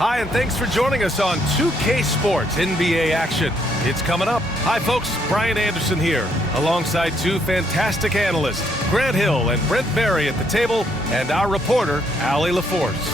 Hi, and thanks for joining us on 2K Sports NBA action. It's coming up. Hi, folks. Brian Anderson here, alongside two fantastic analysts, Grant Hill and Brent Berry at the table, and our reporter, Allie LaForce.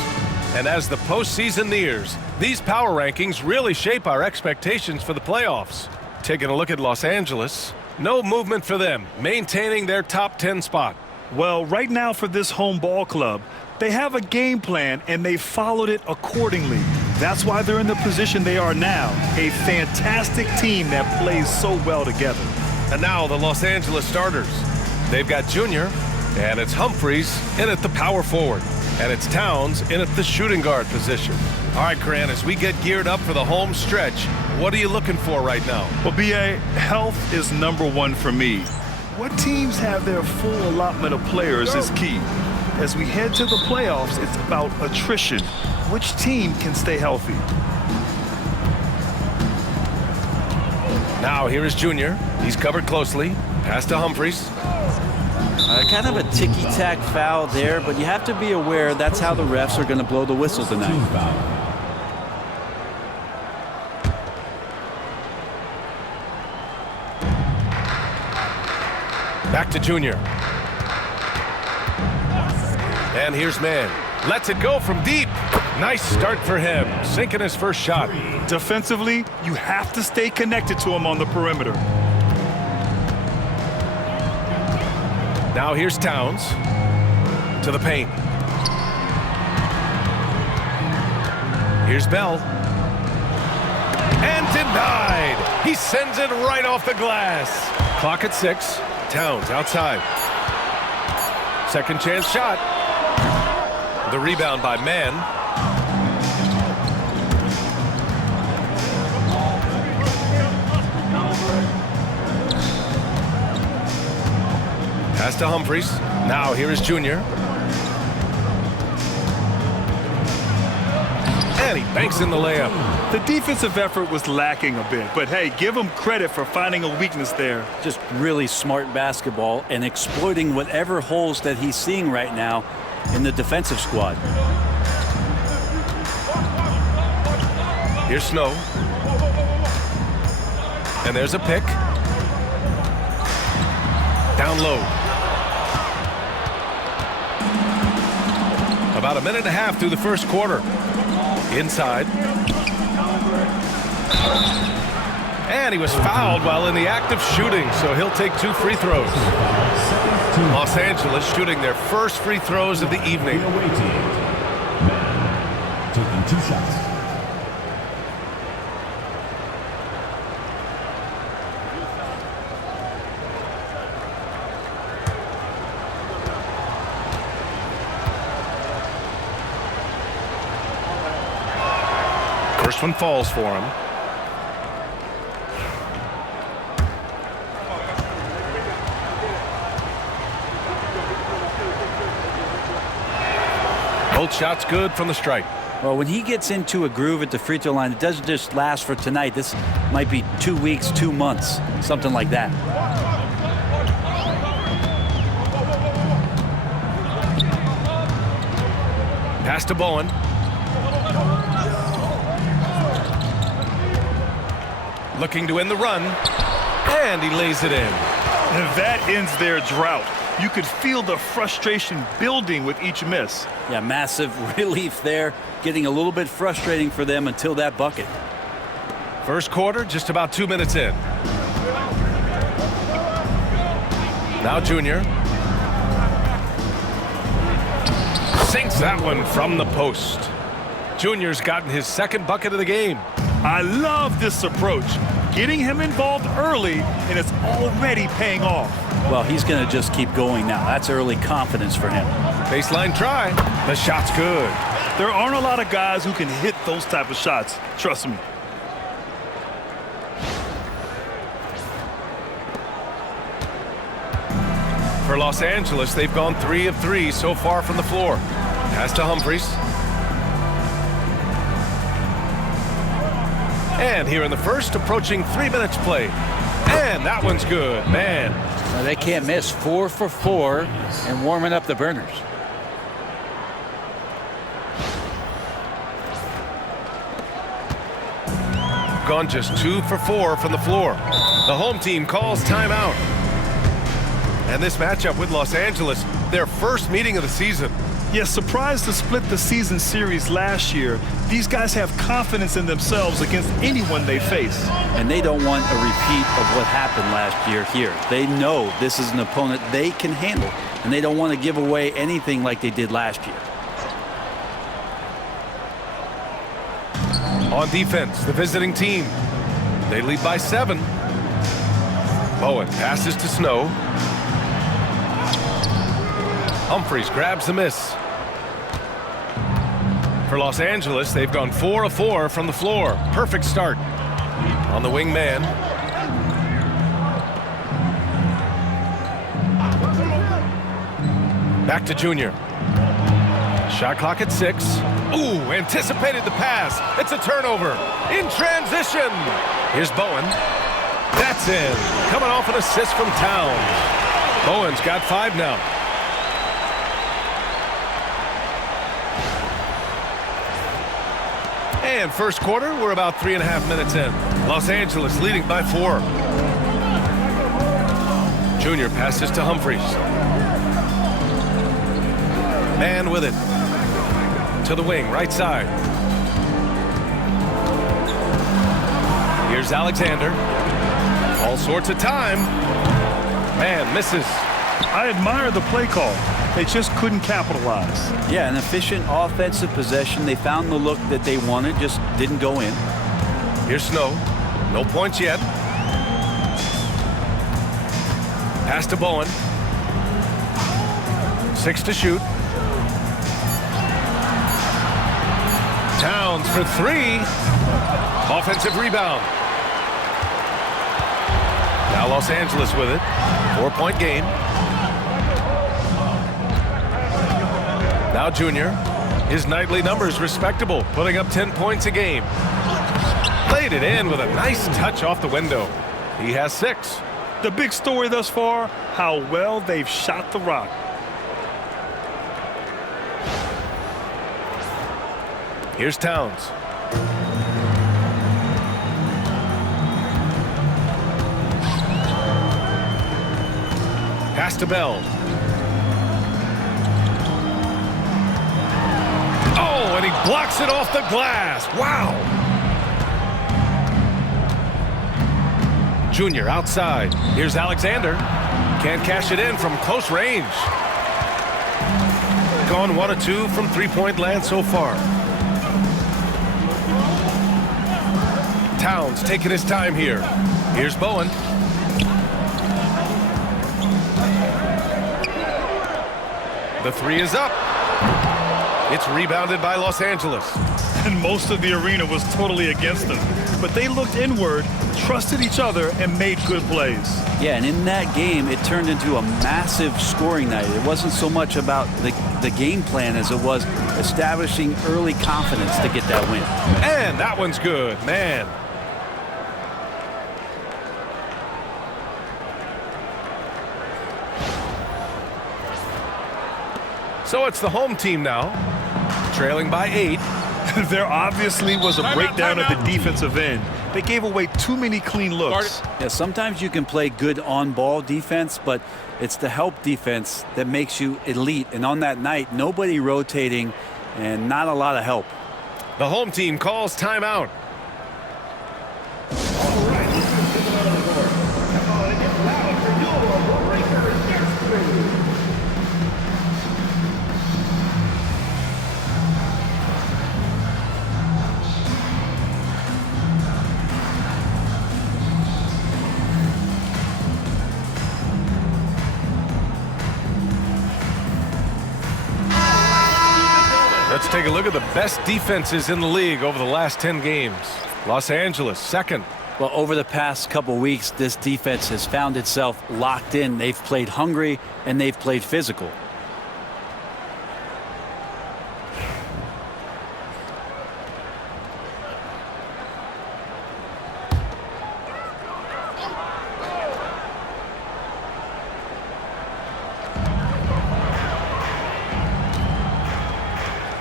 And as the postseason nears, these power rankings really shape our expectations for the playoffs. Taking a look at Los Angeles, no movement for them, maintaining their top 10 spot. Well, right now for this home ball club, they have a game plan and they followed it accordingly. That's why they're in the position they are now. A fantastic team that plays so well together. And now the Los Angeles starters. They've got Junior, and it's Humphries in at the power forward. And it's Towns in at the shooting guard position. All right, Grant, as we get geared up for the home stretch, what are you looking for right now? Well, B.A., health is number one for me. What teams have their full allotment of players is key. As we head to the playoffs, it's about attrition. Which team can stay healthy? Now here is Junior. He's covered closely. Pass to Humphries. Kind of a ticky-tack foul there, but you have to be aware that's how the refs are going to blow the whistle tonight. Back to Junior. And here's Mann. Lets it go from deep. Nice start for him, sinking his first shot. Defensively, you have to stay connected to him on the perimeter. Now here's Towns to the paint. Here's Bell. And denied. He sends it right off the glass. Clock at 6. Towns outside. Second chance shot. The rebound by Mann. Pass to Humphries. Now here is Junior. And he banks in the layup. The defensive effort was lacking a bit, but hey, give him credit for finding a weakness there. Just really smart basketball and exploiting whatever holes that he's seeing right now in the defensive squad. Here's Snow. And there's a pick. Down low. About a minute and a half through the first quarter. Inside. And he was fouled while in the act of shooting, so he'll take 2 free throws. Los Angeles shooting their first free throws of the evening. Taking 2 shots. First one falls for him. Both shots good from the stripe. Well, when he gets into a groove at the free throw line, it doesn't just last for tonight. This might be 2 weeks, 2 months, something like that. Pass to Bowen. Looking to end the run. And he lays it in. And that ends their drought. You could feel the frustration building with each miss. Yeah, massive relief there. Getting a little bit frustrating for them until that bucket. First quarter, just about 2 minutes in. Now Junior. Sinks that one from the post. Junior's gotten his second bucket of the game. I love this approach. Getting him involved early, and it's already paying off. Well, he's going to just keep going now. That's early confidence for him. Baseline try. The shot's good. There aren't a lot of guys who can hit those type of shots. Trust me. For Los Angeles, they've gone 3 of 3 so far from the floor. Pass to Humphries. And here in the first, approaching 3 minutes played. And that one's good, man. Well, they can't miss. 4 for 4 and warming up the burners. gone just 2 for 4 from the floor. The home team calls timeout. And this matchup with Los Angeles, their first meeting of the season. Yes, surprised to split the season series last year. These guys have confidence in themselves against anyone they face. And they don't want a repeat of what happened last year here. They know this is an opponent they can handle, and they don't want to give away anything like they did last year. On defense, the visiting team. They lead by 7. Bowen passes to Snow. Humphries grabs the miss. For Los Angeles, they've gone 4 of 4 from the floor. Perfect start. On the wing man. Back to Junior. Shot clock at 6. Ooh, anticipated the pass. It's a turnover. In transition. Here's Bowen. That's in. Coming off an assist from Towns. Bowen's got 5 now. And first quarter, we're about 3.5 minutes in. Los Angeles leading by 4. Junior passes to Humphries. Man with it. To the wing, right side. Here's Alexander. All sorts of time. Man misses. I admire the play call. They just couldn't capitalize. Yeah, an efficient offensive possession. They found the look that they wanted, just didn't go in. Here's Snow. No points yet. Pass to Bowen. 6 to shoot. Towns for 3. Offensive rebound. Now Los Angeles with it. 4-point game. Now Junior. His nightly numbers respectable, putting up 10 points a game. Played it in with a nice touch off the window. He has 6. The big story thus far, how well they've shot the rock. Here's Towns. Pass to Bell. Oh, and he blocks it off the glass. Wow. Junior outside. Here's Alexander. Can't cash it in from close range. Gone 1 of 2 from 3-point land so far. Towns taking his time here. Here's Bowen. The 3 is up. It's rebounded by Los Angeles. And most of the arena was totally against them. But they looked inward, trusted each other, and made good plays. Yeah, and in that game, it turned into a massive scoring night. It wasn't so much about the game plan as it was establishing early confidence to get that win. And that one's good, man. So it's the home team now, trailing by 8. There obviously was a breakdown at the defensive end. They gave away too many clean looks. Yeah, sometimes you can play good on-ball defense, but it's the help defense that makes you elite. And on that night, nobody rotating and not a lot of help. The home team calls timeout. Let's take a look at the best defenses in the league over the last 10 games. Los Angeles, second. Well, over the past couple weeks, this defense has found itself locked in. They've played hungry and they've played physical.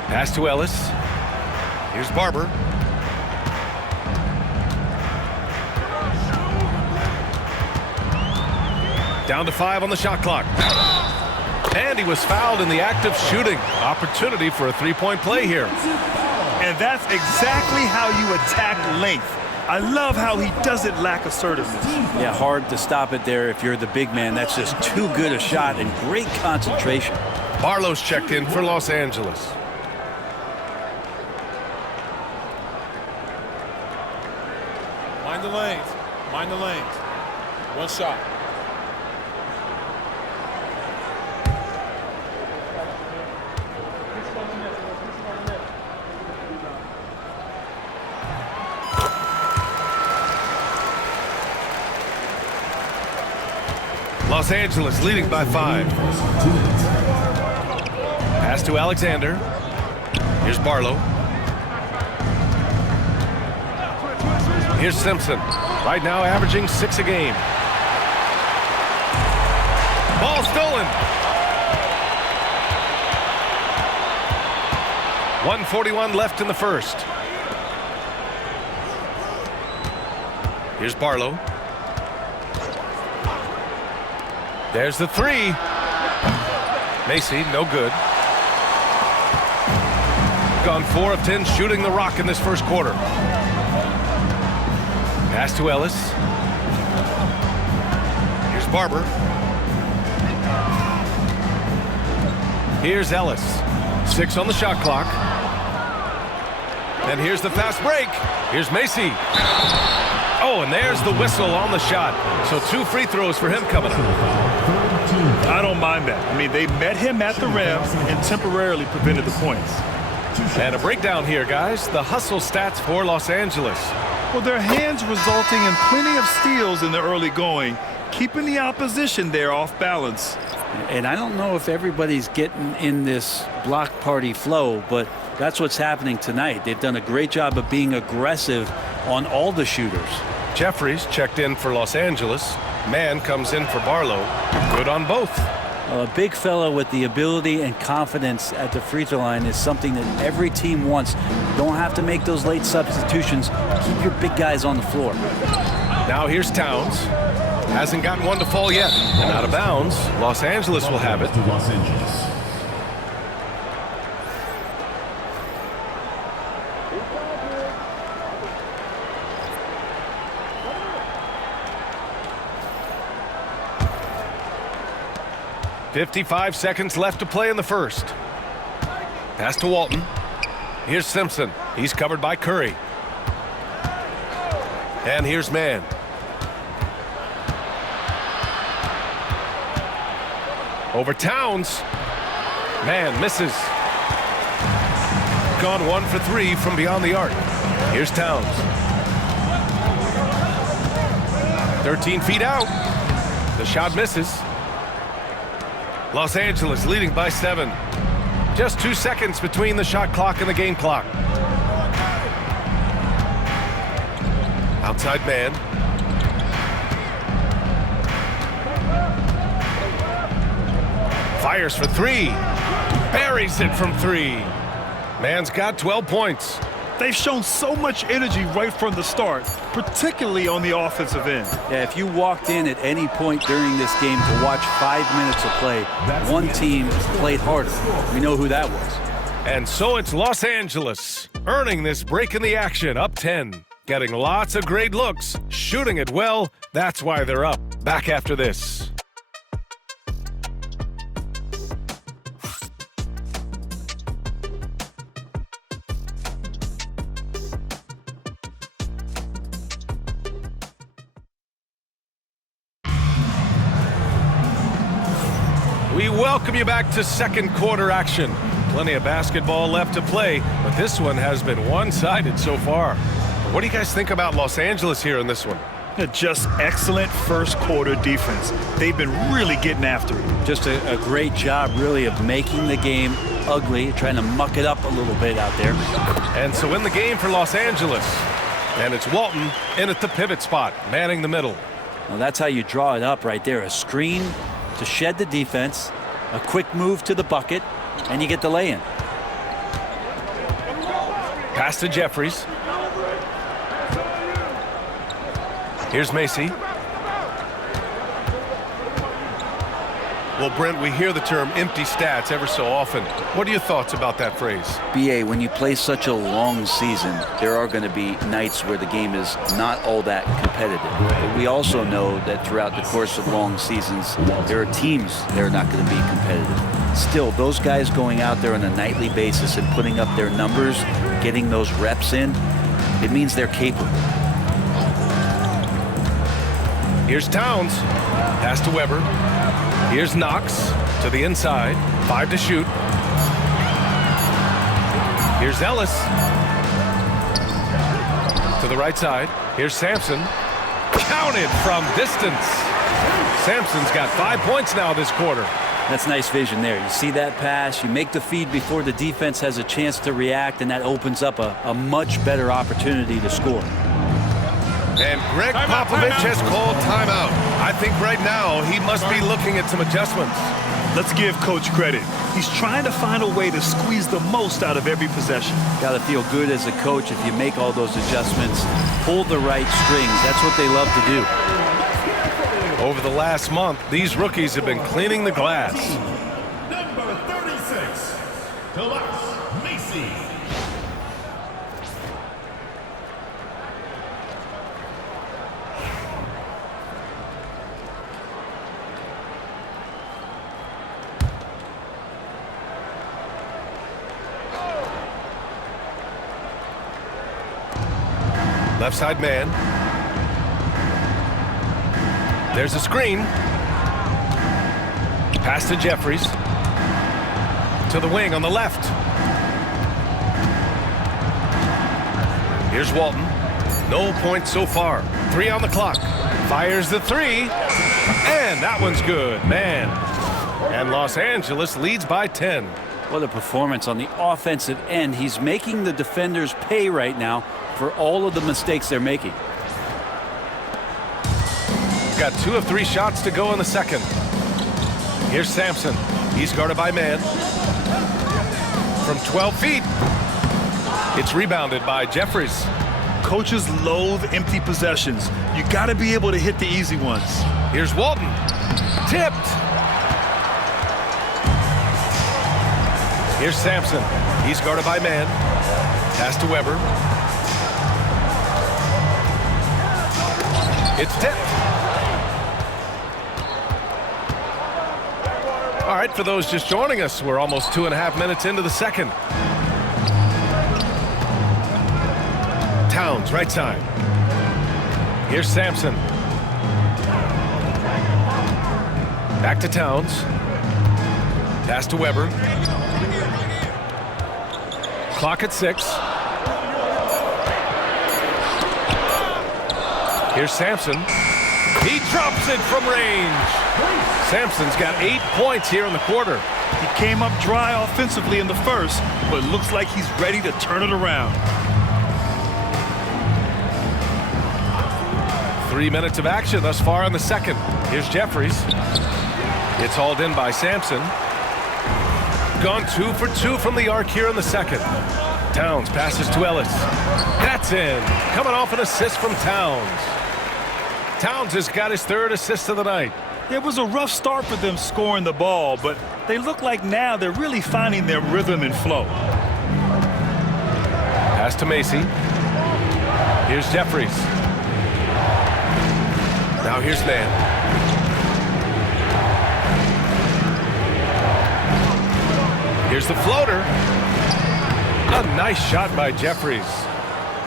Pass to Ellis. Here's Barber. Down to 5 on the shot clock. And he was fouled in the act of shooting. Opportunity for a three-point play here. And that's exactly how you attack length. I love how he doesn't lack assertiveness. Yeah, hard to stop it there if you're the big man. That's just too good a shot and great concentration. Barlow's checked in for Los Angeles. Mind the lanes. Mind the lanes. One shot. Los Angeles leading by 5. Pass to Alexander. Here's Barlow. Here's Simpson. Right now averaging 6 a game. Ball stolen. 1:41 left in the first. Here's Barlow. There's the 3. Macy, no good. Gone 4 of 10 shooting the rock in this first quarter. Pass to Ellis. Here's Barber. Here's Ellis. 6 on the shot clock. And here's the fast break. Here's Macy. Oh, and there's the whistle on the shot. So 2 free throws for him coming up. I don't mind that. I mean, they met him at the rim and temporarily prevented the points. And a breakdown here, guys. The hustle stats for Los Angeles. Well, their hands resulting in plenty of steals in the early going, keeping the opposition there off balance. And I don't know if everybody's getting in this block party flow, but that's what's happening tonight. They've done a great job of being aggressive on all the shooters. Jeffries checked in for Los Angeles. Mann comes in for Barlow. Good on both. A big fellow with the ability and confidence at the free throw line is something that every team wants. You don't have to make those late substitutions. Keep your big guys on the floor. Now here's Towns. Hasn't gotten one to fall yet. And out of bounds. Los Angeles will have it. Los Angeles. .55 seconds left to play in the first. Pass to Walton. Here's Simpson. He's covered by Curry. And here's Mann. Over Towns. Mann misses. Gone 1 for 3 from beyond the arc. Here's Towns. 13 feet out. The shot misses. Los Angeles leading by 7. Just 2 seconds between the shot clock and the game clock. Outside man. Fires for 3. Buries it from 3. Man's got 12 points. They've shown so much energy right from the start, particularly on the offensive end. Yeah, if you walked in at any point during this game to watch 5 minutes of play, one team played harder. We know who that was. And so it's Los Angeles, earning this break in the action, up 10. Getting lots of great looks, shooting it well. That's why they're up. Back after this. We welcome you back to second quarter action. Plenty of basketball left to play, but this one has been one-sided so far. What do you guys think about Los Angeles here in this one? Just excellent first quarter defense. They've been really getting after it. Just a great job, really, of making the game ugly, trying to muck it up a little bit out there. And so in the game for Los Angeles. And it's Walton in at the pivot spot, manning the middle. Well, that's how you draw it up right there. A screen to shed the defense, a quick move to the bucket, and you get the lay-in. Pass to Jeffries. Here's Macy. Well, Brent, we hear the term empty stats ever so often. What are your thoughts about that phrase? BA, when you play such a long season, there are going to be nights where the game is not all that competitive. But we also know that throughout the course of long seasons, there are teams that are not going to be competitive. Still, those guys going out there on a nightly basis and putting up their numbers, getting those reps in, it means they're capable. Here's Towns. Pass to Weber. Here's Knox to the inside. 5 to shoot. Here's Ellis to the right side. Here's Sampson. Counted from distance. Sampson's got 5 points now this quarter. That's nice vision there. You see that pass, you make the feed before the defense has a chance to react, and that opens up a much better opportunity to score. And Greg Popovich has called timeout. I think right now he must be looking at some adjustments. Let's give Coach credit. He's trying to find a way to squeeze the most out of every possession. Got to feel good as a coach if you make all those adjustments, pull the right strings. That's what they love to do. Over the last month, these rookies have been cleaning the glass. Number 36, Tomas Macy. Left side man. There's a screen. Pass to Jeffries. To the wing on the left. Here's Walton. No points so far. 3 on the clock. Fires the 3. And that one's good, man. And Los Angeles leads by 10. What a performance on the offensive end. He's making the defenders pay right now for all of the mistakes they're making. Got 2 of 3 shots to go in the second. Here's Sampson. He's guarded by man. From 12 feet. It's rebounded by Jeffries. Coaches loathe empty possessions. You got to be able to hit the easy ones. Here's Walton. Tipped. Here's Sampson. He's guarded by man. Pass to Weber. It's tipped. All right, for those just joining us, we're almost 2.5 minutes into the second. Towns, right side. Here's Sampson. Back to Towns. Pass to Weber. Clock at 6. Here's Sampson. He drops it from range. Sampson's got 8 points here in the quarter. He came up dry offensively in the first, but looks like he's ready to turn it around. 3 minutes of action thus far in the second. Here's Jeffries. It's hauled in by Sampson. Gone 2 for 2 from the arc here in the second. Towns passes to Ellis. That's in. Coming off an assist from Towns. Towns has got his 3rd assist of the night. It was a rough start for them scoring the ball, but they look like now they're really finding their rhythm and flow. Pass to Macy. Here's Jeffries. Now here's Man. Here's the floater. A nice shot by Jeffries.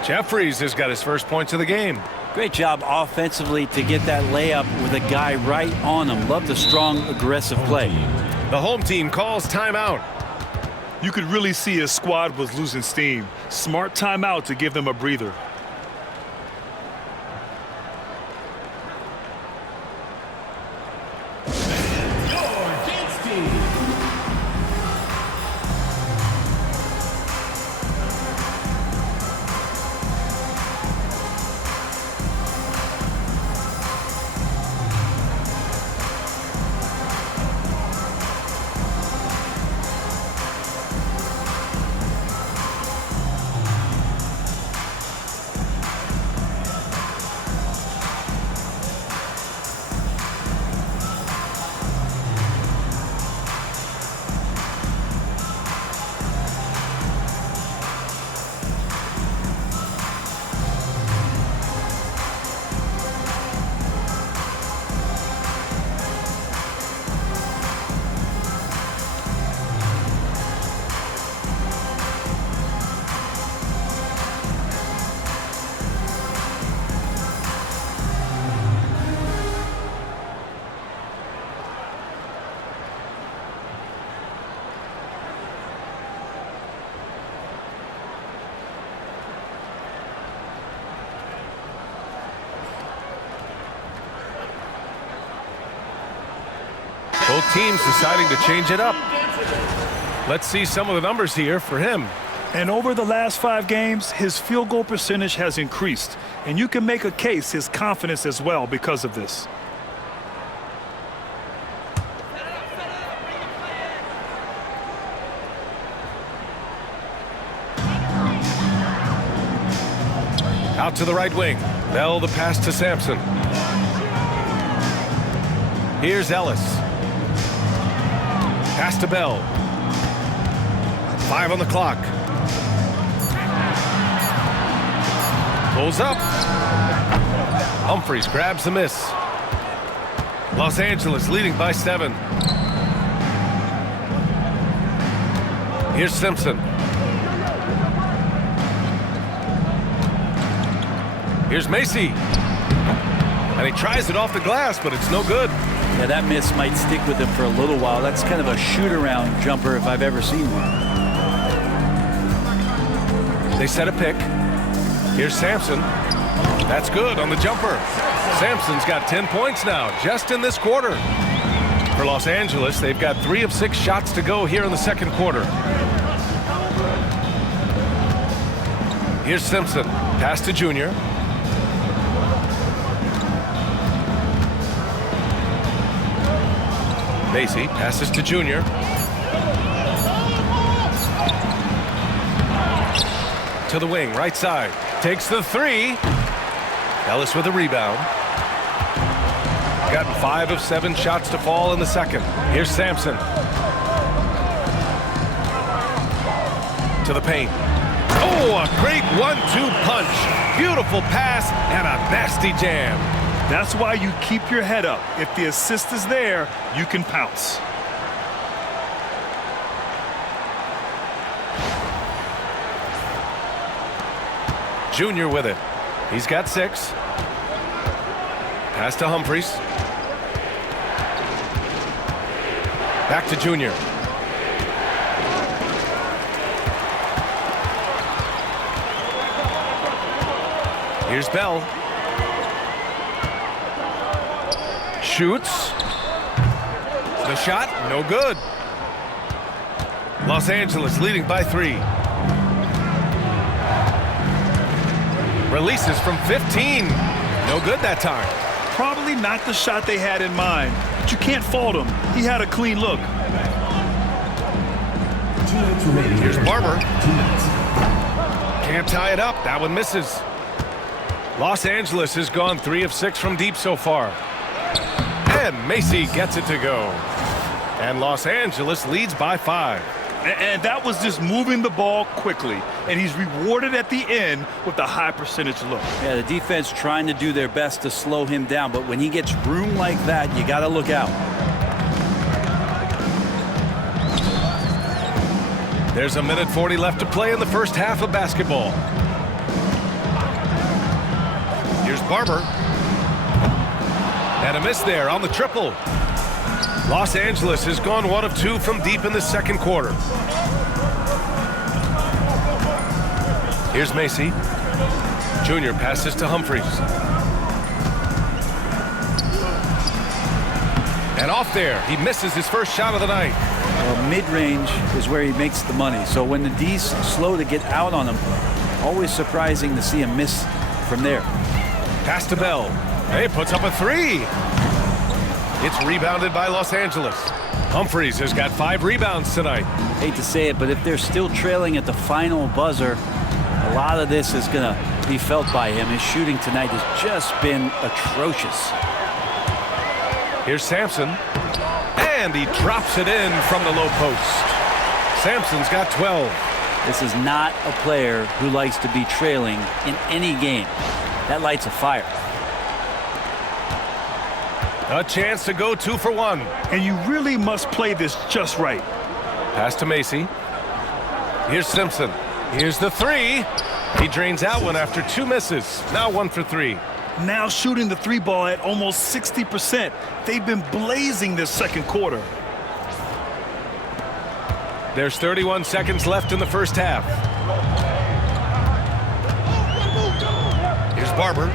Jeffries has got his first points of the game. Great job offensively to get that layup with a guy right on him. Love the strong, aggressive play. The home team calls timeout. You could really see his squad was losing steam. Smart timeout to give them a breather. teams deciding to change it up. Let's see some of the numbers here for him. And over the last 5 games, his field goal percentage has increased. And you can make a case his confidence as well because of this. Out to the right wing. Bell the pass to Sampson. Here's Ellis. Pass to Bell. 5 on the clock. Pulls up. Humphries grabs the miss. Los Angeles leading by 7. Here's Simpson. Here's Macy. And he tries it off the glass, but it's no good. Yeah, that miss might stick with him for a little while. That's kind of a shoot-around jumper if I've ever seen one. They set a pick. Here's Sampson. That's good on the jumper. Sampson's got 10 points now, just in this quarter. For Los Angeles, they've got 3 of 6 shots to go here in the second quarter. Here's Simpson. Pass to Junior. Macy passes to Junior. To the wing, right side. Takes the 3. Ellis with a rebound. Gotten 5 of 7 shots to fall in the second. Here's Sampson. To the paint. Oh, a great 1-2 punch. Beautiful pass and a nasty jam. That's why you keep your head up. If the assist is there, you can pounce. Junior with it. He's got 6. Pass to Humphries. Back to Junior. Here's Bell. Shoots. The shot, no good. Los Angeles leading by 3. Releases from 15. No good that time. Probably not the shot they had in mind, but you can't fault him. He had a clean look. Here's Barber. Can't tie it up. That one misses. Los Angeles has gone 3 of 6 from deep so far. And Macy gets it to go. And Los Angeles leads by 5. And that was just moving the ball quickly. And he's rewarded at the end with a high percentage look. Yeah, the defense trying to do their best to slow him down. But when he gets room like that, you got to look out. There's a minute 40 left to play in the first half of basketball. Here's Barber. And a miss there on the triple. Los Angeles has gone 1 of 2 from deep in the second quarter. Here's Macy. Junior passes to Humphries. And off there, he misses his first shot of the night. Well, mid-range is where he makes the money. So when the D's slow to get out on him, always surprising to see him miss from there. Pass to Bell. Hey, puts up a 3. It's rebounded by Los Angeles. Humphries has got 5 rebounds tonight. Hate to say it, but if they're still trailing at the final buzzer, a lot of this is going to be felt by him. His shooting tonight has just been atrocious. Here's Sampson. And he drops it in from the low post. Sampson's got 12. This is not a player who likes to be trailing in any game. That lights a fire. A chance to go 2 for 1. And you really must play this just right. Pass to Macy. Here's Simpson. Here's the 3. He drains out one after 2 misses. Now 1 for 3. Now shooting the 3 ball at almost 60%. They've been blazing this second quarter. There's 31 seconds left in the first half. Here's Barber.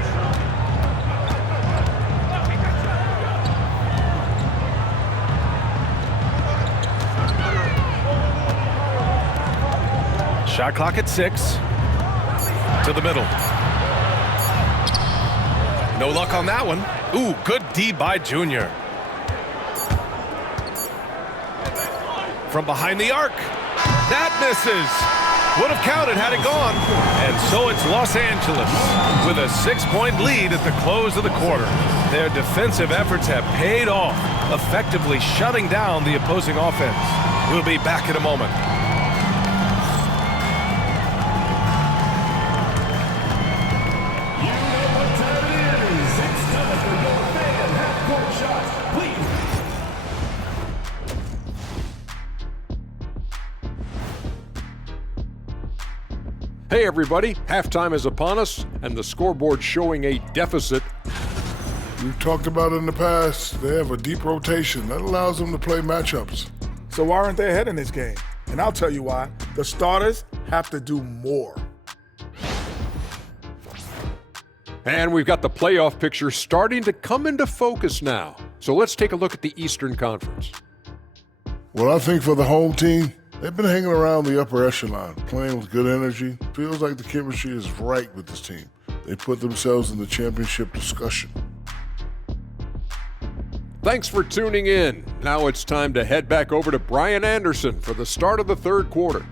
Shot clock at 6. To the middle. No luck on that one. Ooh, good D by Junior. From behind the arc. That misses. Would have counted had it gone. And so it's Los Angeles with a 6-point lead at the close of the quarter. Their defensive efforts have paid off, effectively shutting down the opposing offense. We'll be back in a moment. Hey everybody, halftime is upon us and the scoreboard showing a deficit. We've talked about it in the past. They have a deep rotation that allows them to play matchups. So why aren't they ahead in this game? And I'll tell you why. The starters have to do more. And we've got the playoff picture starting to come into focus now. So let's take a look at the Eastern Conference. Well, I think for the home team, they've been hanging around the upper echelon, playing with good energy. Feels like the chemistry is right with this team. They put themselves in the championship discussion. Thanks for tuning in. Now it's time to head back over to Brian Anderson for the start of the third quarter.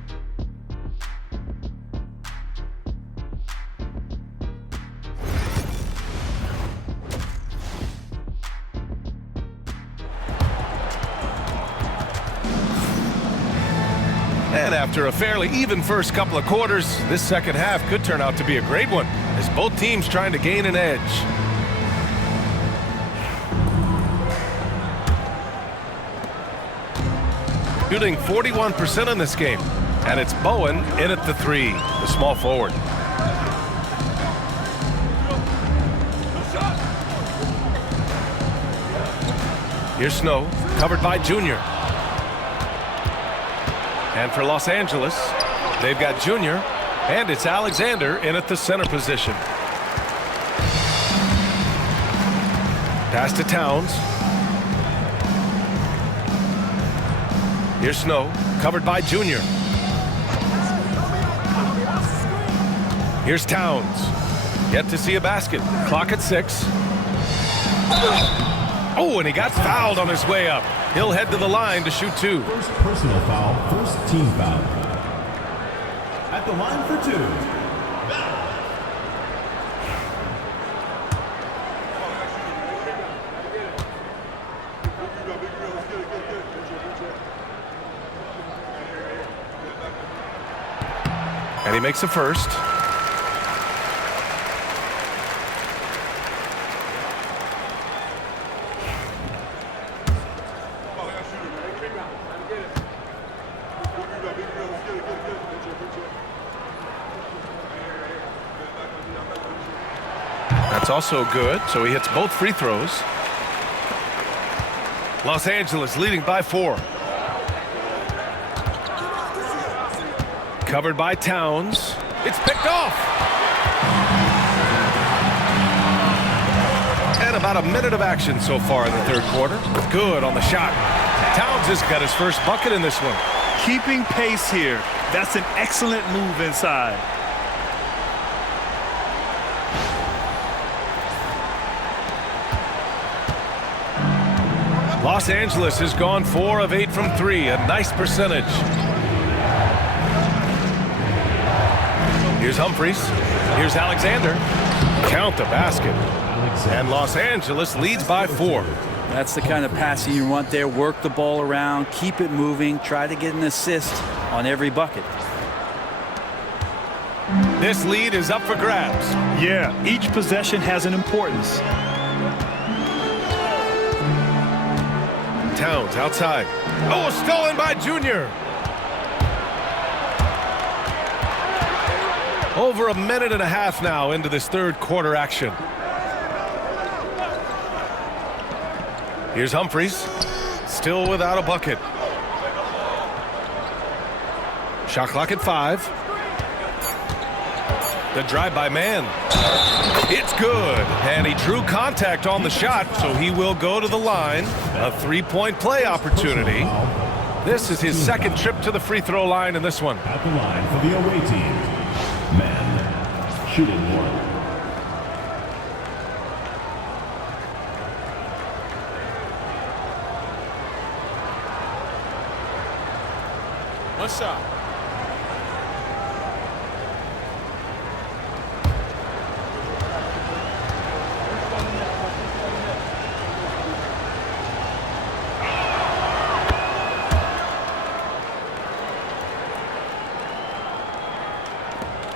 And after a fairly even first couple of quarters, this second half could turn out to be a great one, as both teams trying to gain an edge. Shooting 41% in this game, and it's Bowen in at the 3, the small forward. Here's Snow, covered by Junior. And for Los Angeles, they've got Junior, and it's Alexander in at the center position. Pass to Towns. Here's Snow, covered by Junior. Here's Towns. Yet to see a basket. Clock at 6. Oh, and he got fouled on his way up. He'll head to the line to shoot 2. First personal foul, first team foul. At the line for 2. And he makes a first. That's also good, so he hits both free throws. Los Angeles leading by 4. Covered by Towns. It's picked off. And about a minute of action so far in the third quarter. Good on the shot. Towns has got his first bucket in this one. Keeping pace here. That's an excellent move inside. Los Angeles has gone 4 of 8 from 3, a nice percentage. Here's Humphries. Here's Alexander. Count the basket. And Los Angeles leads by 4. That's the kind of passing you want there. Work the ball around, keep it moving, try to get an assist on every bucket. This lead is up for grabs. Yeah, each possession has an importance. Towns outside. Oh, stolen by Junior. Over a minute and a half now into this third quarter action. Here's Humphries. Still without a bucket. Shot clock at 5. The drive by Man. It's good. And he drew contact on the shot, so he will go to the line. A 3-point play opportunity. This is his second trip to the free throw line in this one. At the line for the away team, men, shooting 1. One shot.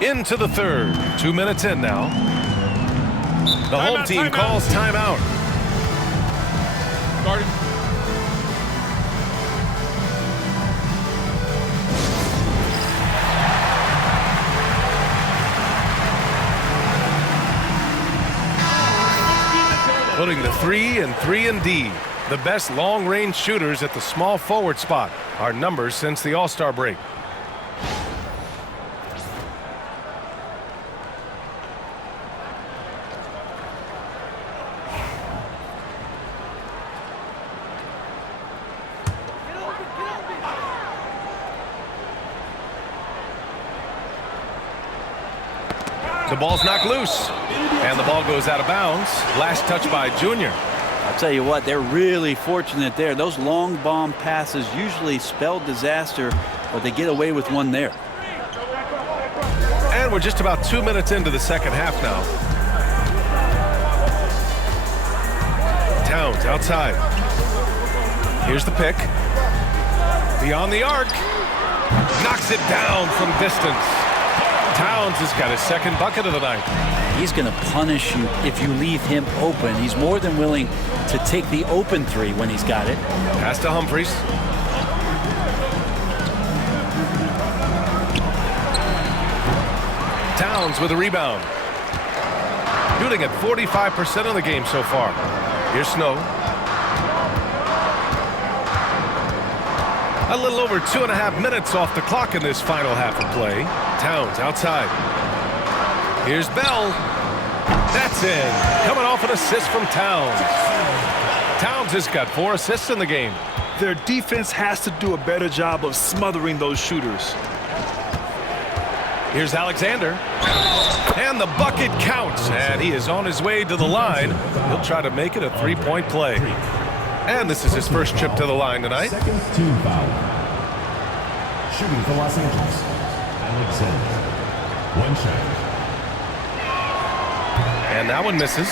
Into the third. 2 minutes in now. The home team calls timeout. Guarded. Putting the 3 and 3 and D. The best long-range shooters at the small forward spot. Our numbers since the All-Star break. The ball's knocked loose, and the ball goes out of bounds. Last touch by Junior. I'll tell you what, they're really fortunate there. Those long bomb passes usually spell disaster, but they get away with one there. And we're just about 2 minutes into the second half now. Towns outside. Here's the pick. Beyond the arc. Knocks it down from distance. Towns has got his second bucket of the night. He's going to punish you if you leave him open. He's more than willing to take the open 3 when he's got it. Pass to Humphries. Towns with a rebound. Shooting at 45% of the game so far. Here's Snow. A little over 2.5 minutes off the clock in this final half of play. Towns outside. Here's Bell. That's in. Coming off an assist from Towns. Towns has got 4 assists in the game. Their defense has to do a better job of smothering those shooters. Here's Alexander. And the bucket counts. And he is on his way to the line. He'll try to make it a 3-point play. And this is his first trip to the line tonight. Second team foul. Shooting for Los Angeles, Alexander. 1 shot. And that one misses.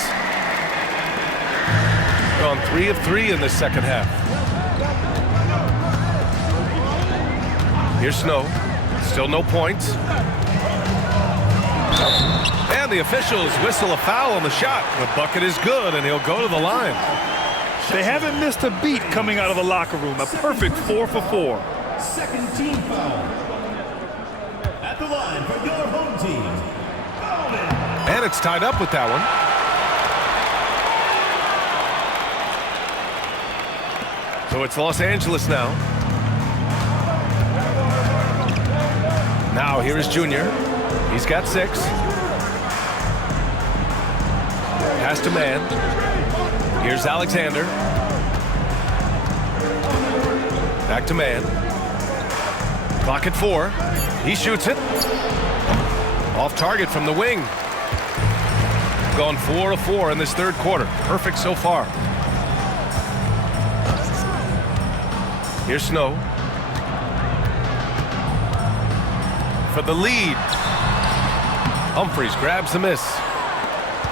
Gone 3 of 3 in this second half. Here's Snow. Still no points. And the officials whistle a foul on the shot. The bucket is good, and he'll go to the line. They haven't missed a beat coming out of the locker room. A perfect 4 for 4. Second team foul. At the line for your home team, And it's tied up with that one. So it's Los Angeles now. Now here is Junior. He's got 6. Pass to man. Here's Alexander. Back to man. Clock at 4. He shoots it. Off target from the wing. Gone 4 of 4 in this third quarter. Perfect so far. Here's Snow. For the lead. Humphries grabs the miss.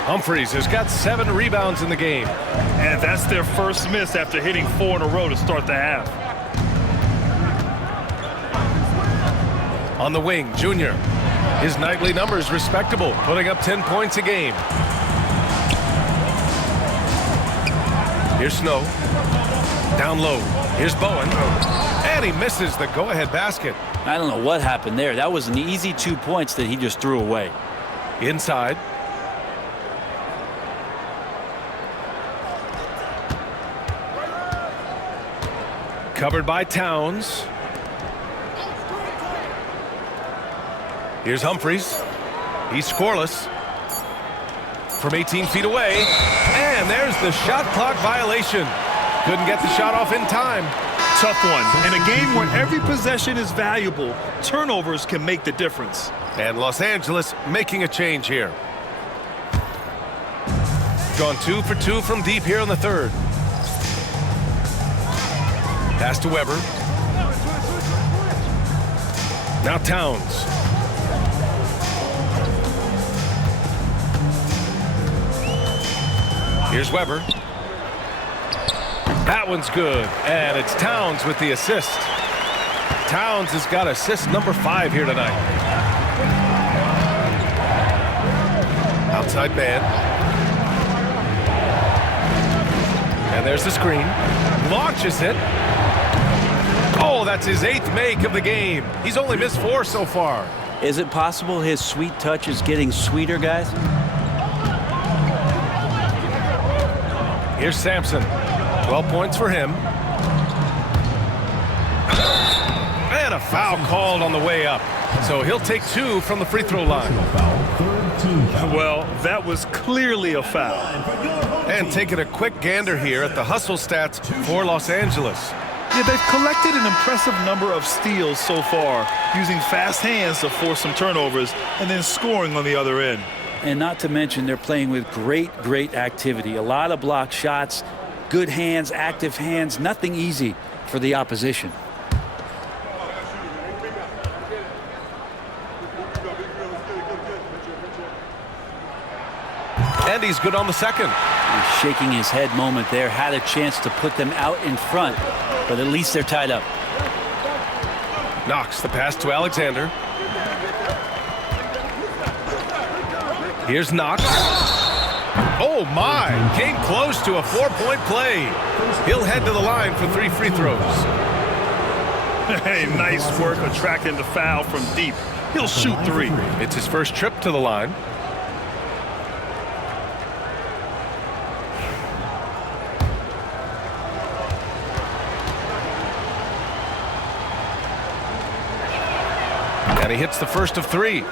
Humphries has got 7 rebounds in the game. And that's their first miss after hitting 4 in a row to start the half. On the wing, Junior. His nightly numbers respectable, putting up 10 points a game. Here's Snow. Down low. Here's Bowen. And he misses the go-ahead basket. I don't know what happened there. That was an easy 2 points that he just threw away. Inside. Covered by Towns. Here's Humphries. He's scoreless. From 18 feet away. And there's the shot clock violation. Couldn't get the shot off in time. tough one. In a game where every possession is valuable, turnovers can make the difference. And Los Angeles making a change here. Gone 2 for 2 from deep here in the third. Pass to Weber. Now Towns. Here's Weber. That one's good, and it's Towns with the assist. Towns has got assist number 5 here tonight. Outside man. And there's the screen. Launches it. Oh, that's his 8th make of the game. He's only missed 4 so far. Is it possible his sweet touch is getting sweeter, guys? Here's Sampson. 12 points for him. And a foul called on the way up. So he'll take 2 from the free throw line. Well, that was clearly a foul. And taking a quick gander here at the hustle stats for Los Angeles. Yeah, they've collected an impressive number of steals so far, using fast hands to force some turnovers and then scoring on the other end. And not to mention, they're playing with great activity. A lot of block shots, good hands, active hands, nothing easy for the opposition. And he's good on the second. He's shaking his head moment there. Had a chance to put them out in front, but at least they're tied up. Knox the pass to Alexander. Here's Knox. Oh my, came close to a 4-point play. He'll head to the line for 3 free throws. Hey, nice work attracting the foul from deep. He'll shoot 3. It's his first trip to the line. And he hits the first of 3.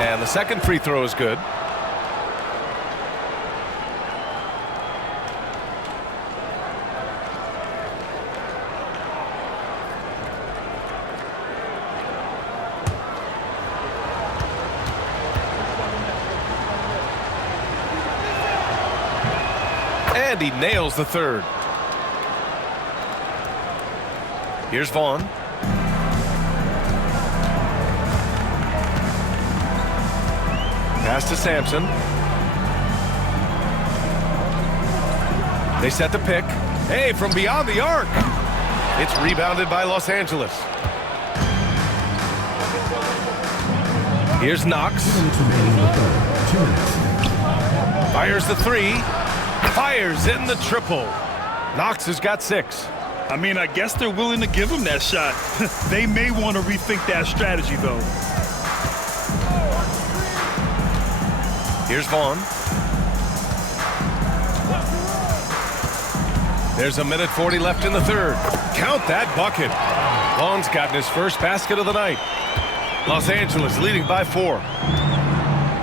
And the second free throw is good. And he nails the third. Here's Vaughn. Pass to Sampson. They set the pick. Hey, from beyond the arc. It's rebounded by Los Angeles. Here's Knox. Fires the 3. Fires in the triple. Knox has got 6. I mean, I guess they're willing to give him that shot. They may want to rethink that strategy, though. Here's Vaughn. There's 1:40 left in the third. Count that bucket. Vaughn's gotten his first basket of the night. Los Angeles leading by 4.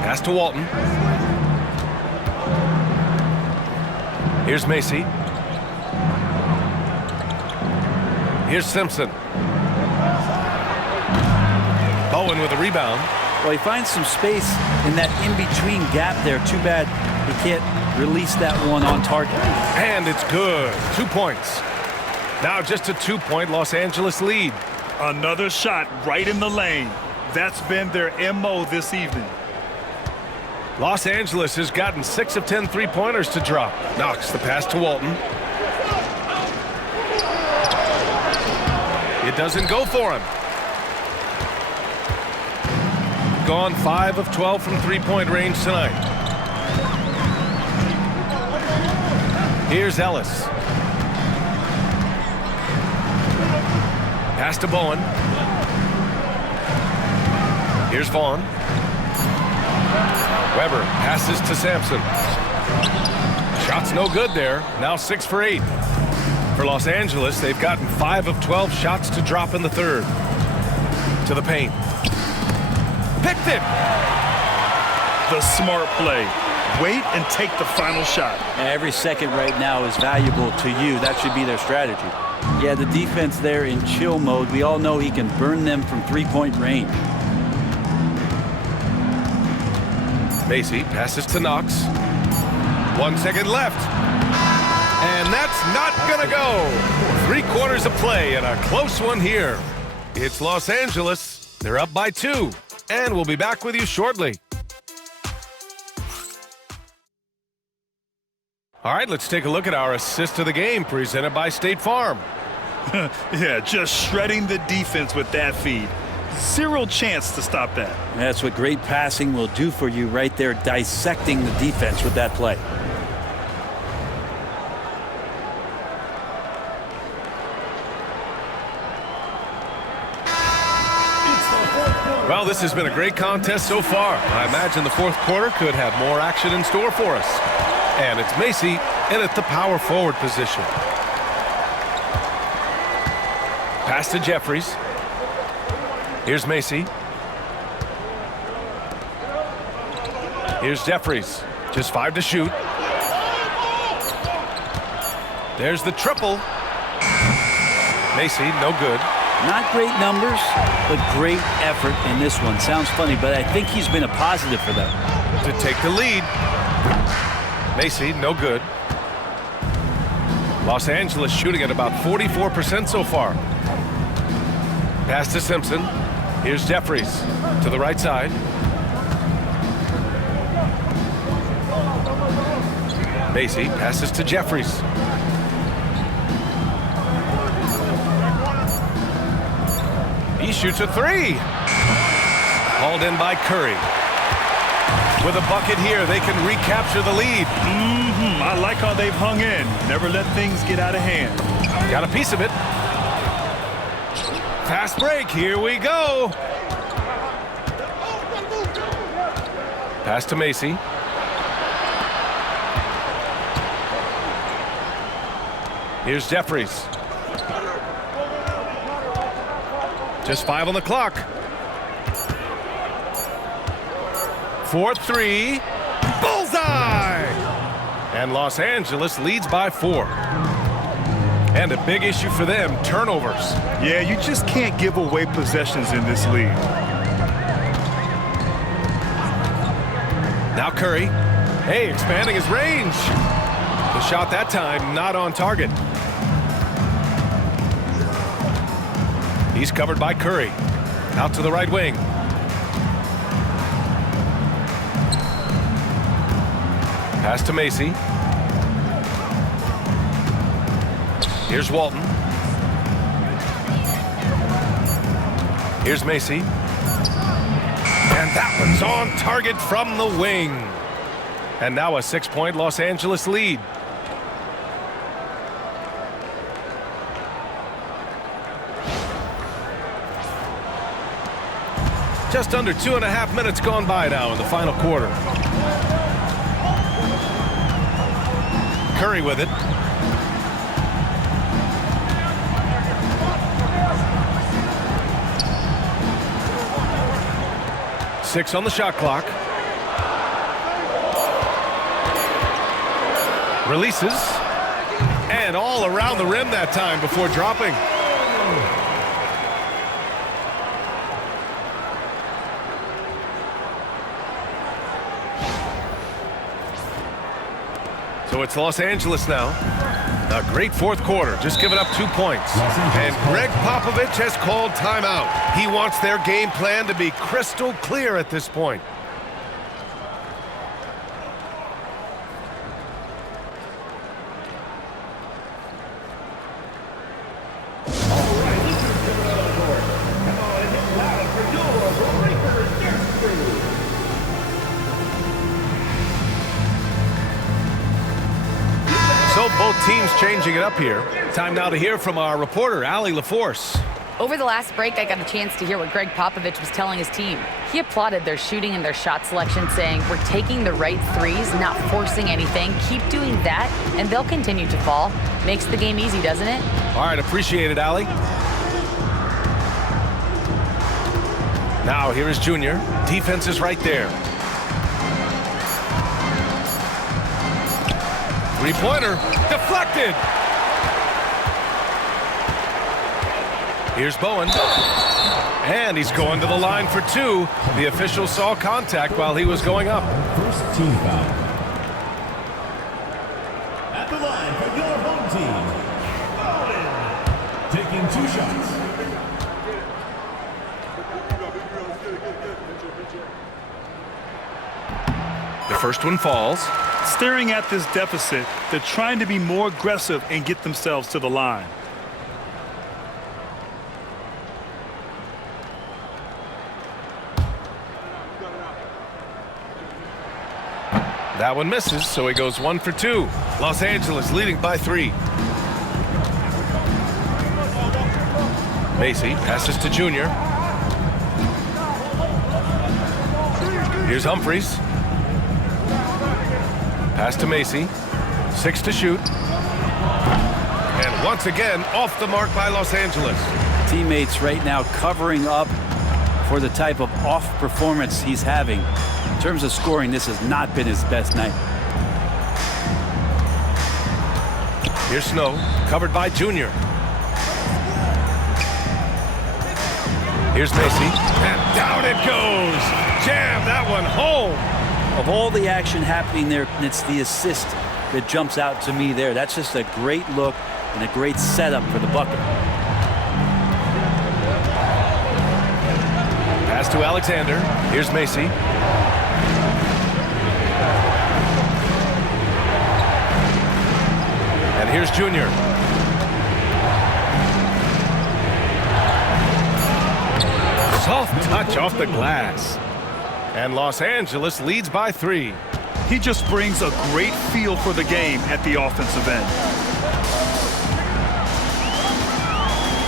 Pass to Walton. Here's Macy. Here's Simpson. Bowen with a rebound. Well, he finds some space in that in-between gap there. Too bad he can't release that one on target. And it's good. 2 points. Now just a 2-point Los Angeles lead. Another shot right in the lane. That's been their MO this evening. Los Angeles has gotten 6 of 10 3-pointers to drop. Knox the pass to Walton. It doesn't go for him. Gone 5 of 12 from 3-point range tonight. Here's Ellis. Pass to Bowen. Here's Vaughn. Weber passes to Sampson. Shot's no good there. Now 6 for 8. For Los Angeles, they've gotten 5 of 12 shots to drop in the third. To the paint. Picked it! The smart play. Wait and take the final shot. Every second right now is valuable to you. That should be their strategy. Yeah, the defense there in chill mode. We all know he can burn them from three-point range. Macy passes to Knox. 1 second left. And that's not gonna go. 3 quarters of play and a close one here. It's Los Angeles. They're up by 2. And we'll be back with you shortly. All right, let's take a look at our assist of the game presented by State Farm. Yeah, just shredding the defense with that feed. Zero chance to stop that. That's what great passing will do for you right there, dissecting the defense with that play. Well, this has been a great contest so far. I imagine the fourth quarter could have more action in store for us. And it's Macy in at the power forward position. Pass to Jeffries. Here's Macy. Here's Jeffries. Just 5 to shoot. There's the triple. Macy, no good. Not great numbers, but great effort in this one. Sounds funny, but I think he's been a positive for them. To take the lead. Macy, no good. Los Angeles shooting at about 44% so far. Pass to Simpson. Here's Jeffries to the right side. Macy passes to Jeffries. He shoots a 3. Hauled in by Curry. With a bucket here, they can recapture the lead. I like how they've hung in. Never let things get out of hand. Got a piece of it. Fast break. Here we go. Pass to Macy. Here's Jeffries. Just 5 on the clock. 4-3. Bullseye! And Los Angeles leads by 4. And a big issue for them, turnovers. Yeah, you just can't give away possessions in this league. Now Curry. Hey, expanding his range. The shot that time not on target. He's covered by Curry. Out to the right wing. Pass to Macy. Here's Walton. Here's Macy. And that one's on target from the wing. And now a 6-point Los Angeles lead. Just under 2.5 minutes gone by now in the final quarter. Curry with it. Six on the shot clock. Releases. And all around the rim that time before dropping. So it's Los Angeles now. A great fourth quarter, just giving up 2 points. And Greg Popovich has called timeout. He wants their game plan to be crystal clear at this point. So both teams changing it up here. Time now to hear from our reporter, Allie LaForce. Over the last break, I got a chance to hear what Greg Popovich was telling his team. He applauded their shooting and their shot selection, saying, "We're taking the right threes, not forcing anything. Keep doing that, and they'll continue to fall." Makes the game easy, doesn't it? All right, appreciate it, Allie. Now here is Junior. Defense is right there. Three-pointer, deflected. Here's Bowen. And he's going to the line for two. The official saw contact while he was going up. First team foul. At the line for your home team, Bowen, taking 2 shots. The first one falls. Staring at this deficit, they're trying to be more aggressive and get themselves to the line. That one misses, so he goes 1 for 2. Los Angeles leading by 3. Macy passes to Junior. Here's Humphries. Pass to Macy. 6 to shoot. And once again, off the mark by Los Angeles. Teammates right now covering up for the type of off performance he's having. In terms of scoring, this has not been his best night. Here's Snow, covered by Junior. Here's Macy, and down it goes. Jam that one home. Of all the action happening there, it's the assist that jumps out to me there. That's just a great look and a great setup for the bucket. Pass to Alexander. Here's Macy. And here's Junior. Soft touch off the glass. And Los Angeles leads by 3. He just brings a great feel for the game at the offensive end.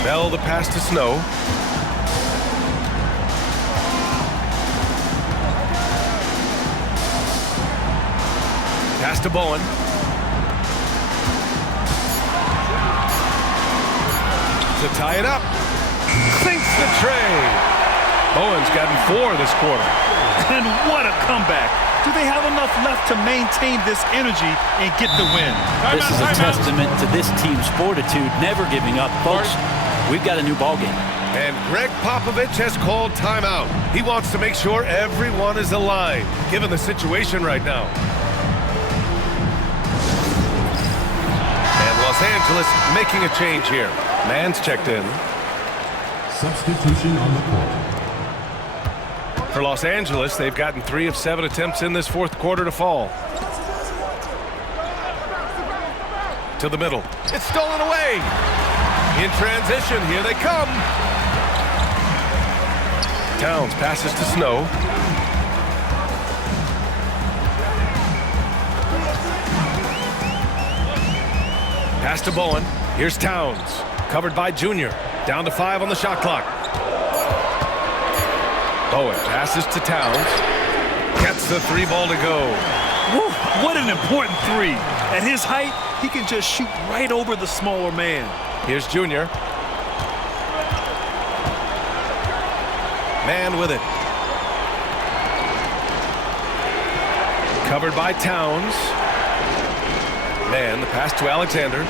Bell the pass to Snow. Pass to Bowen. To tie it up. Sinks the tray. Bowen's gotten 4 this quarter. And what a comeback. Do they have enough left to maintain this energy and get the win? This is a testament to this team's fortitude, never giving up. Folks, we've got a new ballgame. And Greg Popovich has called timeout. He wants to make sure everyone is aligned, given the situation right now. And Los Angeles making a change here. Mann's checked in. Substitution on the court. For Los Angeles, they've gotten 3 of 7 attempts in this fourth quarter to fall. To the middle. It's stolen away. In transition, here they come. Towns passes to Snow. Pass to Bowen. Here's Towns. Covered by Junior. Down to 5 on the shot clock. Bowen passes to Towns. Gets the 3 ball to go. Woo, what an important 3. At his height, he can just shoot right over the smaller man. Here's Junior. Man with it. Covered by Towns. Man, the pass to Alexander.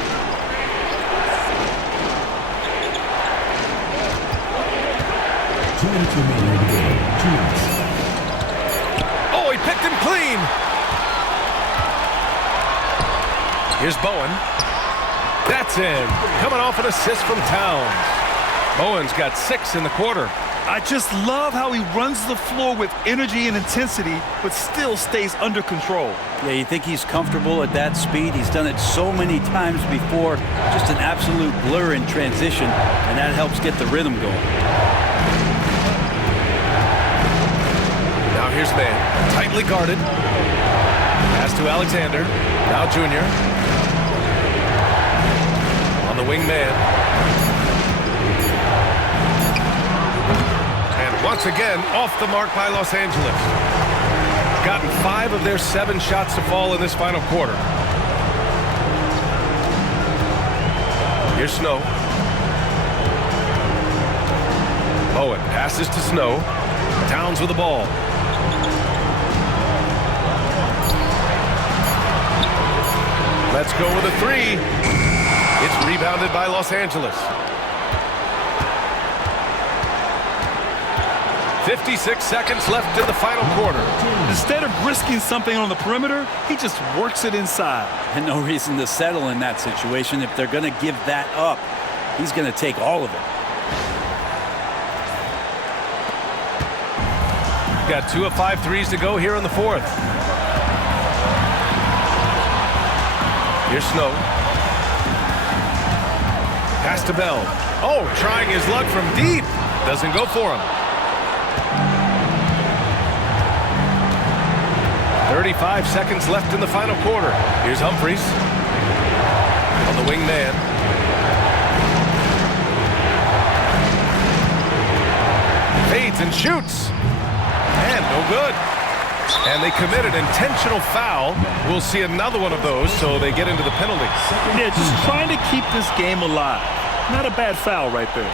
Oh, he picked him clean. Here's Bowen. That's in. Coming off an assist from Towns. Bowen's got 6 in the quarter. I just love how he runs the floor with energy and intensity, but still stays under control. Yeah, you think he's comfortable at that speed? He's done it so many times before. Just an absolute blur in transition, and that helps get the rhythm going. Now here's Man. Tightly guarded. Pass to Alexander. Now Junior. On the wing man. Once again, off the mark by Los Angeles. Gotten 5 of their 7 shots to fall in this final quarter. Here's Snow. Bowen passes to Snow. Towns with the ball. Let's go with a 3. It's rebounded by Los Angeles. 56 seconds left in the final quarter. Instead of risking something on the perimeter, he just works it inside. And no reason to settle in that situation. If they're going to give that up, he's going to take all of it. Got 2 of 5 threes to go here in the fourth. Here's Snow. Pass to Bell. Oh, trying his luck from deep. Doesn't go for him. 35 seconds left in the final quarter. Here's Humphries on the wing man. Fades and shoots. And no good. And they commit an intentional foul. We'll see another one of those, so they get into the penalty. Yeah, just trying to keep this game alive. Not a bad foul right there.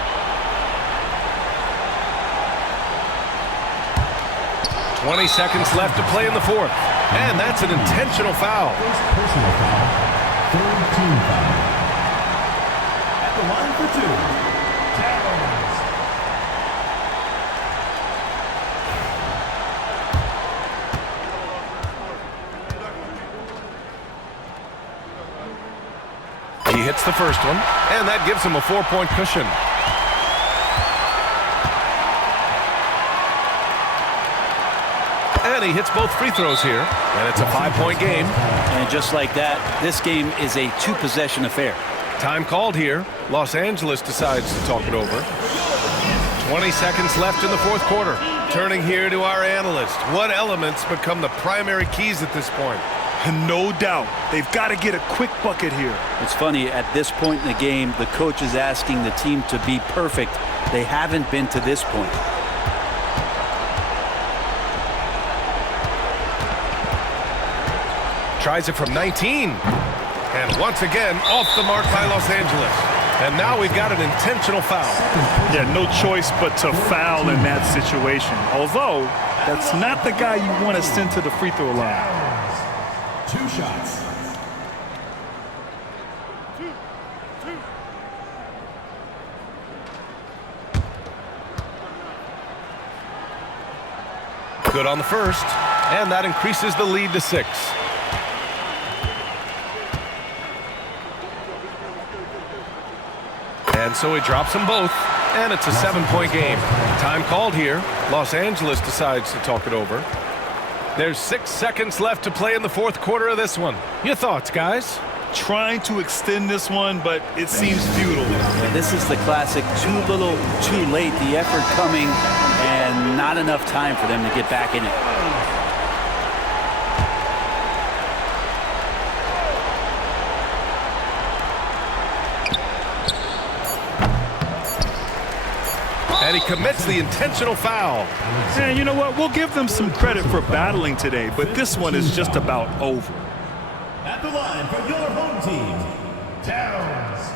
20 seconds left to play in the fourth. And that's an intentional foul. Personal foul. Third team foul. At the line for 2. Towns. He hits the first one, and that gives him a 4-point cushion. And he hits both free throws here, and it's a 5-point game. And just like that, this game is a 2-possession affair. Time called here. Los Angeles decides to talk it over. 20 seconds left in the fourth quarter. Turning here to our analyst. What elements become the primary keys at this point? No doubt. They've got to get a quick bucket here. It's funny, at this point in the game, the coach is asking the team to be perfect. They haven't been to this point. Tries it from 19. And once again, off the mark by Los Angeles. And now we've got an intentional foul. Yeah, no choice but to foul in that situation. Although, that's not the guy you want to send to the free throw line. 2 shots. Good on the first, and that increases the lead to 6. And so he drops them both, and it's a 7-point game. Time called here. Los Angeles decides to talk it over. There's 6 seconds left to play in the fourth quarter of this one. Your thoughts, guys? Trying to extend this one, but it seems futile. And this is the classic too little, too late. The effort coming and not enough time for them to get back in it. And he commits the intentional foul. And you know what? We'll give them some credit for battling today, but this one is just about over. At the line for your home team, Towns.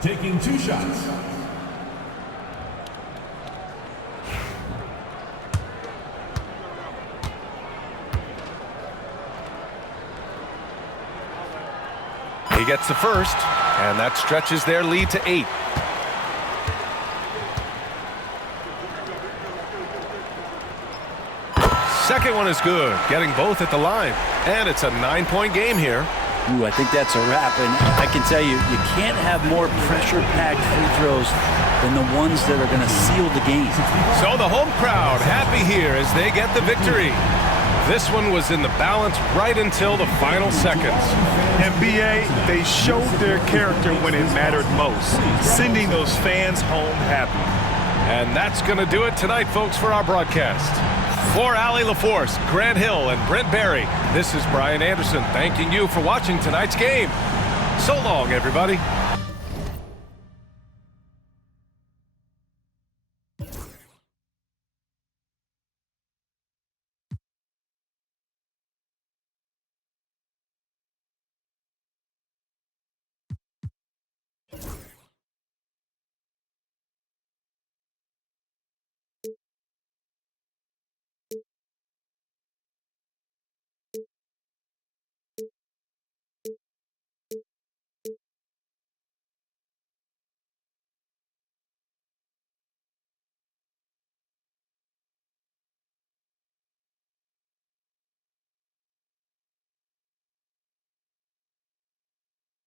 Taking 2 shots. He gets the first, and that stretches their lead to 8. Second one is good, getting both at the line. And it's a 9-point game here. Ooh, I think that's a wrap. And I can tell you, you can't have more pressure-packed free throws than the ones that are going to seal the game. So the home crowd happy here as they get the victory. This one was in the balance right until the final seconds. NBA, they showed their character when it mattered most, sending those fans home happy. And that's going to do it tonight, folks, for our broadcast. For Allie LaForce, Grant Hill, and Brent Barry, this is Brian Anderson thanking you for watching tonight's game. So long, everybody.